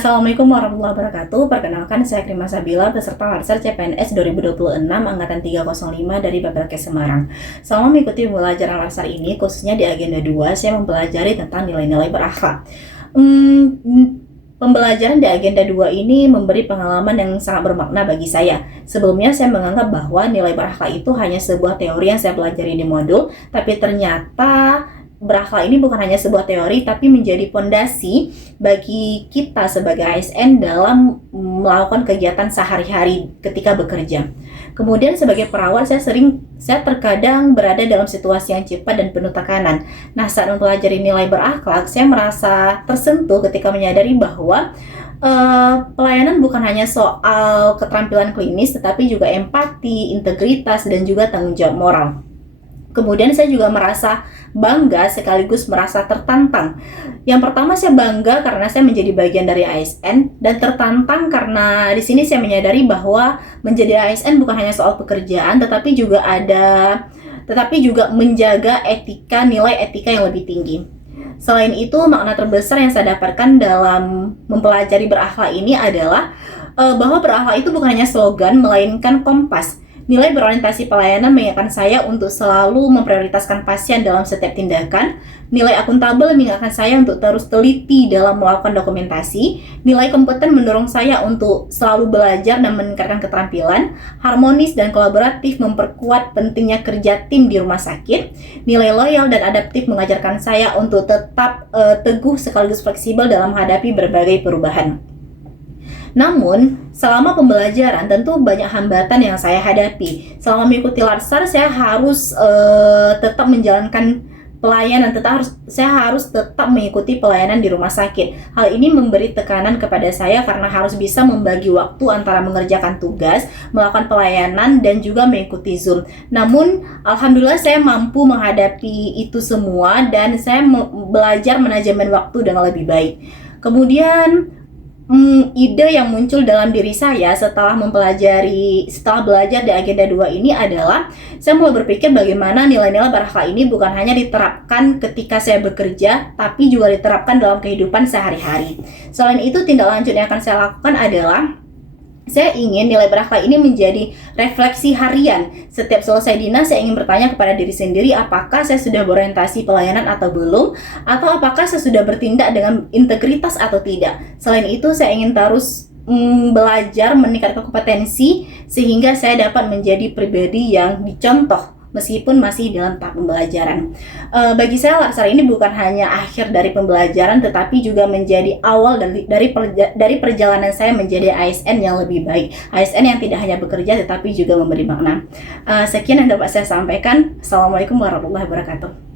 Assalamualaikum warahmatullahi wabarakatuh. Perkenalkan, saya Krima Sabila, peserta Larsar CPNS 2026 Angkatan 305 dari Babelkes Semarang. Selama mengikuti pembelajaran Larsar ini, khususnya di agenda 2, saya mempelajari tentang nilai-nilai berakhlak. Pembelajaran di agenda 2 ini memberi pengalaman yang sangat bermakna bagi saya. Sebelumnya saya menganggap bahwa nilai berakhlak itu hanya sebuah teori yang saya pelajari di modul, tapi ternyata berakhlak ini bukan hanya sebuah teori, tapi menjadi pondasi bagi kita sebagai ASN dalam melakukan kegiatan sehari-hari ketika bekerja. Kemudian sebagai perawat, saya terkadang berada dalam situasi yang cepat dan penuh tekanan. Nah, saat mempelajari nilai berakhlak, saya merasa tersentuh ketika menyadari bahwa pelayanan bukan hanya soal keterampilan klinis, tetapi juga empati, integritas, dan juga tanggung jawab moral. Kemudian saya juga merasa bangga sekaligus merasa tertantang. Yang pertama, saya bangga karena saya menjadi bagian dari ASN, dan tertantang karena di sini saya menyadari bahwa menjadi ASN bukan hanya soal pekerjaan, tetapi juga menjaga etika, nilai etika yang lebih tinggi. Selain itu, makna terbesar yang saya dapatkan dalam mempelajari berakhlak ini adalah bahwa berakhlak itu bukan hanya slogan, melainkan kompas. Nilai berorientasi pelayanan mengingatkan saya untuk selalu memprioritaskan pasien dalam setiap tindakan. Nilai akuntabel mengingatkan saya untuk terus teliti dalam melakukan dokumentasi. Nilai kompeten mendorong saya untuk selalu belajar dan meningkatkan keterampilan. Harmonis dan kolaboratif memperkuat pentingnya kerja tim di rumah sakit. Nilai loyal dan adaptif mengajarkan saya untuk tetap teguh sekaligus fleksibel dalam menghadapi berbagai perubahan. Namun, selama pembelajaran tentu banyak hambatan yang saya hadapi. Selama mengikuti Larsar, saya harus tetap menjalankan pelayanan, saya harus tetap mengikuti pelayanan di rumah sakit. Hal ini memberi tekanan kepada saya karena harus bisa membagi waktu antara mengerjakan tugas, melakukan pelayanan, dan juga mengikuti Zoom. Namun, alhamdulillah saya mampu menghadapi itu semua dan saya belajar manajemen waktu dengan lebih baik. Kemudian, ide yang muncul dalam diri saya setelah belajar di agenda 2 ini adalah saya mulai berpikir bagaimana nilai-nilai berakhlak ini bukan hanya diterapkan ketika saya bekerja, tapi juga diterapkan dalam kehidupan sehari-hari. Selain itu, tindak lanjut yang akan saya lakukan adalah saya ingin nilai berakhlak ini menjadi refleksi harian. Setiap selesai dinas, saya ingin bertanya kepada diri sendiri, apakah saya sudah berorientasi pelayanan atau belum, atau apakah saya sudah bertindak dengan integritas atau tidak. Selain itu, saya ingin terus belajar meningkatkan kompetensi sehingga saya dapat menjadi pribadi yang dicontoh meskipun masih dalam tahap pembelajaran. Bagi saya, Larsar ini bukan hanya akhir dari pembelajaran, tetapi juga menjadi awal dari perjalanan saya menjadi ASN yang lebih baik. ASN yang tidak hanya bekerja, tetapi juga memberi makna. Sekian yang dapat saya sampaikan. Assalamualaikum warahmatullahi wabarakatuh.